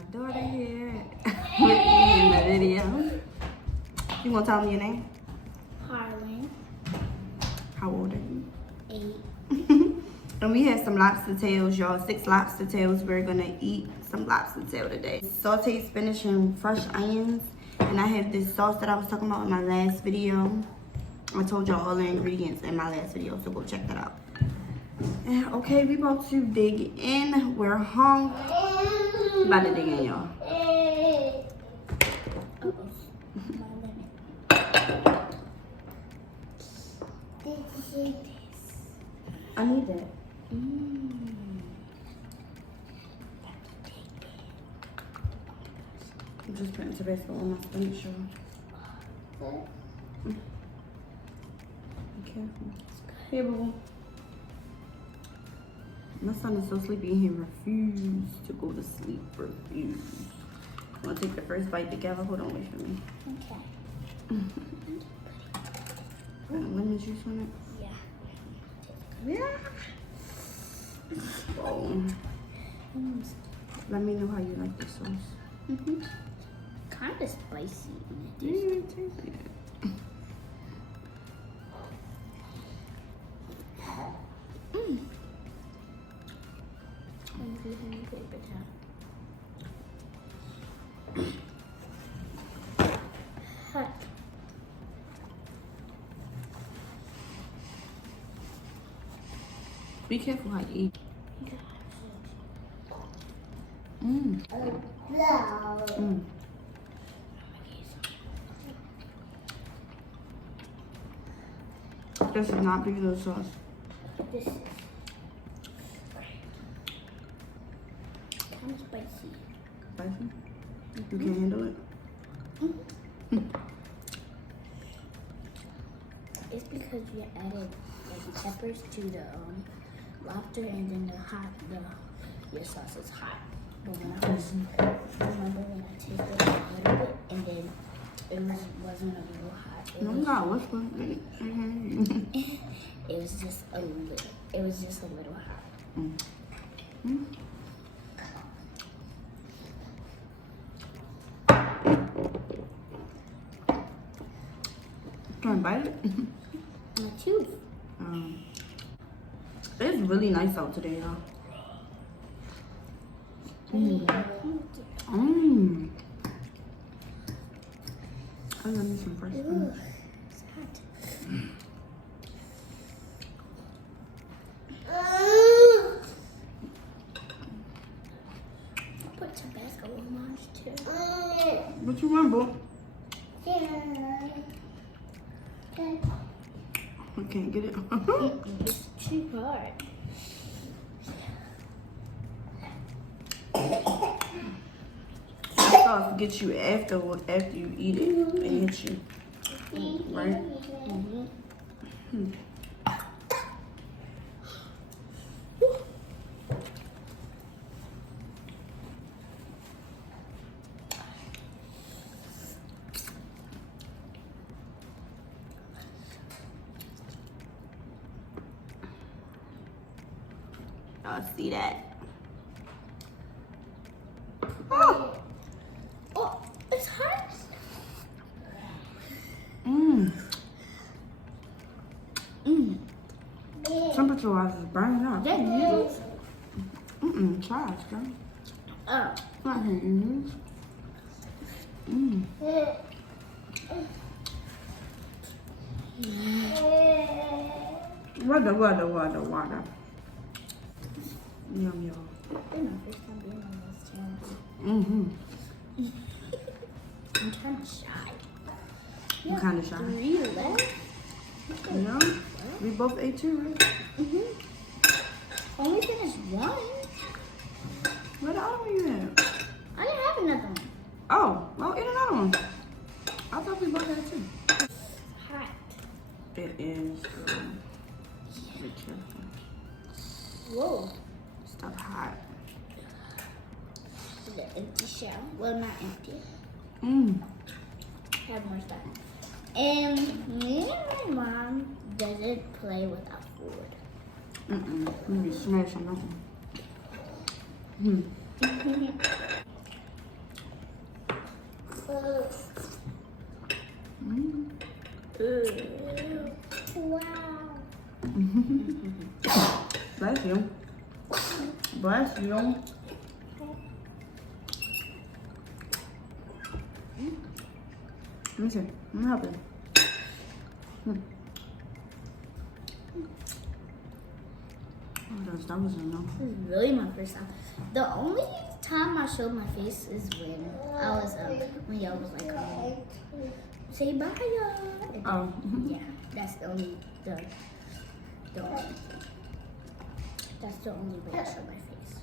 my daughter here with me in the video. You want to tell me your name? Harlan. How old are you? 8. And we had some lobster tails, y'all. 6 lobster tails. We're gonna eat some lobster tail today. Sauteed spinach and fresh onions. And I have this sauce that I was talking about in my last video. I told y'all all the ingredients in my last video, so go check that out. And okay, we about to dig in. We're home. About to dig in, y'all. I need that. I'm just putting Tabasco on my spinach, y'all. Be careful. Here, boo. My son is so sleepy and he refused to go to sleep. Refused. Want to take the first bite together? Hold on, wait for me. Okay. Put lemon juice on it? Yeah. Yeah. Oh. Let me know how you like the sauce. Kind of spicy. Yeah, taste it. Hot. Be careful how you eat. Mmm. Mmm. This is not potato sauce. This is kind of spicy. Spicy? You can handle it? It's because we added like peppers to the lobster, and then your sauce is hot. But when I was remember when I tasted it a little bit, and then it wasn't a little hot. It No, was, God, what's going on? it was just a little. It was just a little hot. Can I bite it? My tooth. It's really nice out today, y'all. I love me some fresh spinach. It's hot. I put Tabasco on mine too. What you want, boo? I can't get it. It's too hard. Sauce gets you after you eat it. It hits you. Right? Y'all see that? Oh! Oh, it's hot. Temperature wise is burning up. That noodles. Trash, girl. Oh. Not here, noodles. Water. Yum, y'all. It's my first time being on this channel. I'm kind of shy. I'm kind of shy. 3 left. You know? We both ate 2, right? Only finished 1. What other one you had? I didn't have another one. Oh, well, eat another one. I thought we both had 2. Hot. It is. Be careful. Whoa. Stuff hot. The empty shell. Well, not empty. Have more stuff. And me and my mom doesn't play without food. I'm gonna be smashing nothing. Wow. Bless you. Bless you. Let me see. I'm helping. That was enough. This is really my first time. The only time I showed my face is when I was when y'all was like, say bye, y'all. Oh. Yeah, that's the only the only that's the only way I show my face.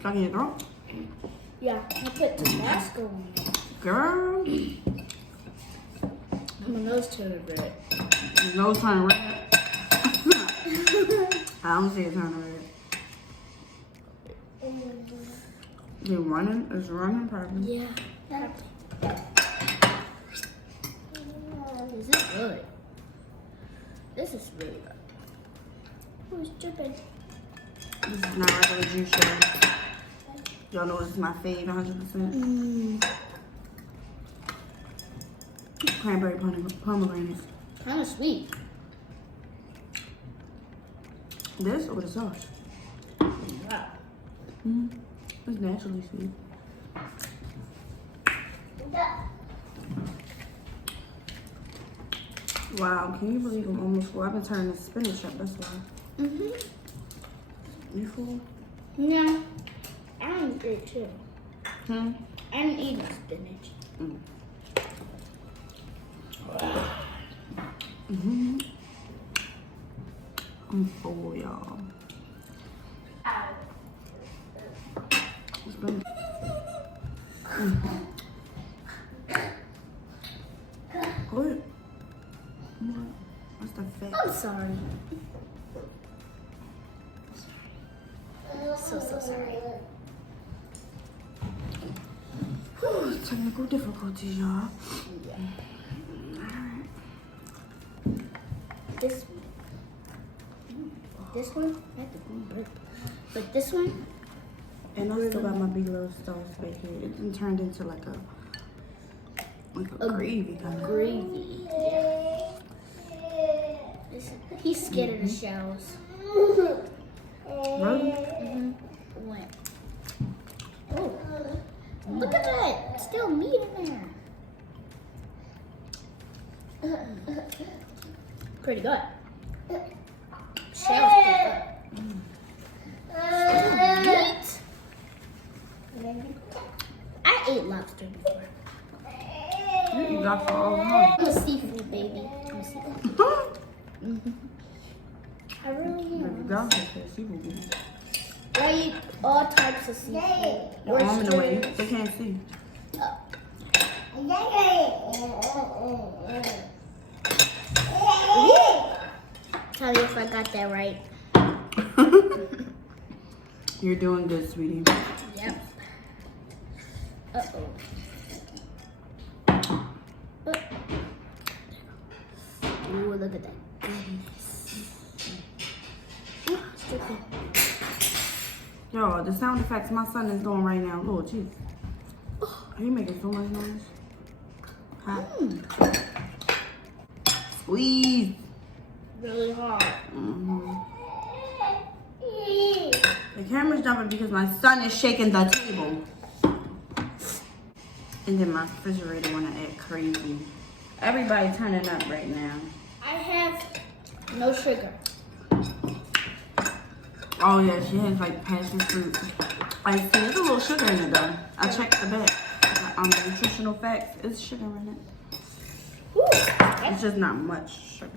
Stuck in your throat? Yeah, I put Tabasco on it. Girl. My nose turned red. Your nose turning red. I don't see it turning red. You're running? It's running probably. Yeah. This is good. This is really good. Who's dripping? This is not regular juice, y'all. Y'all know this is my fave 100%. Cranberry pomegranates. Kind of sweet. This or the sauce? Wow. It's naturally sweet. Wow, can you believe I'm almost full? I've been turning the spinach up, that's why. You full? Yeah. I'm good too. Hmm? I'm eating spinach. I'm full, y'all. It's been... What? What's the fat? I'm sorry. So sorry. Whew, technical difficulties, y'all. This one, I have to burp. But this one, And I still got my big little sauce back here. It done turned into like a gravy kind of. gravy. Yeah. He's scared of the shells. Really? What? Oh, look at that! Still meat in there. Pretty good. Shells pretty good. Meat? I ate lobster before. You eat lobster all the time. I'm a seafood baby. I'm a seafood. I really am. Lobster says seafood. I eat all types of seafood. Your arm in the way. They can't see. Tell me if I got that right. You're doing good, sweetie. Yep. Uh-oh. Ooh, look at that goodness. Yo, the sound effects my son is doing right now. Lord Jesus. He making so much noise. Hot. Squeeze. Really hard. The camera's jumping because my son is shaking the table. And then my refrigerator wanna act crazy. Everybody turning up right now. I have no sugar. Oh yeah, she has like passion fruit. I see there's a little sugar in it though. I checked the back. On the nutritional facts, it's sugar in it. Ooh, It's just not much sugar.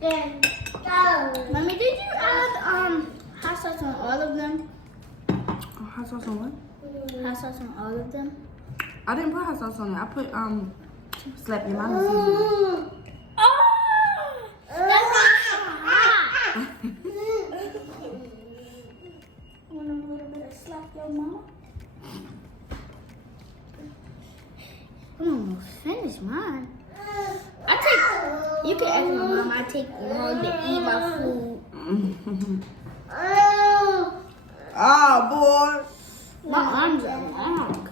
Mommy, did you add hot sauce on all of them? Oh, hot sauce on what? Hot sauce on all of them? I didn't put hot sauce on it. I put slap your mama seasoning. Oh, that's not hot. take long to eat my food. Oh, boy. My arms are long.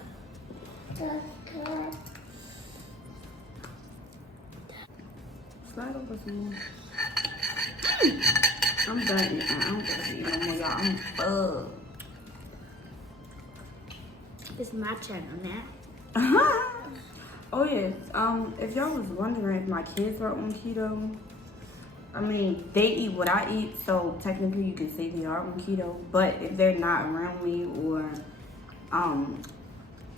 Slide over some more. I'm done eating. I don't want to eat no more, y'all. I'm full. It's my channel now. Oh yes. If y'all was wondering if my kids are on keto, I mean they eat what I eat, so technically you could say they are on keto. But if they're not around me or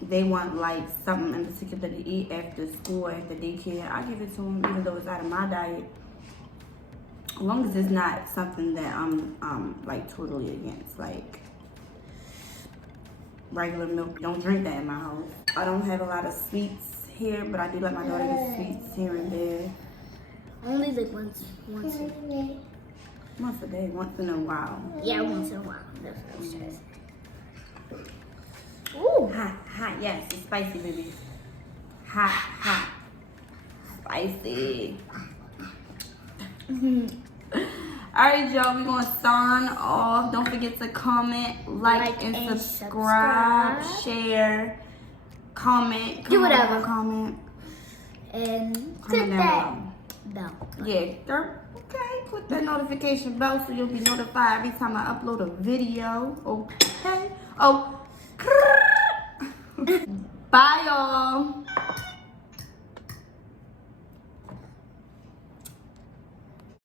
they want like something in particular to eat after school, after daycare, I give it to them, even though it's out of my diet. As long as it's not something that I'm like totally against, like regular milk. Don't drink that in my house. I don't have a lot of sweets here, but I do let my daughter get sweets here and there. Only like once a day. Once a day, once in a while. Yeah, once in a while. That's what I was trying to say. Ooh. Hot, yes, it's spicy, baby. Hot, spicy. Alright, y'all, we're gonna sign off. Don't forget to comment, like and subscribe, share, comment. Do whatever. Comment. And Comment click down that below. bell. Yeah, okay. Click that notification bell so you'll be notified every time I upload a video. Okay. Oh. Bye, y'all.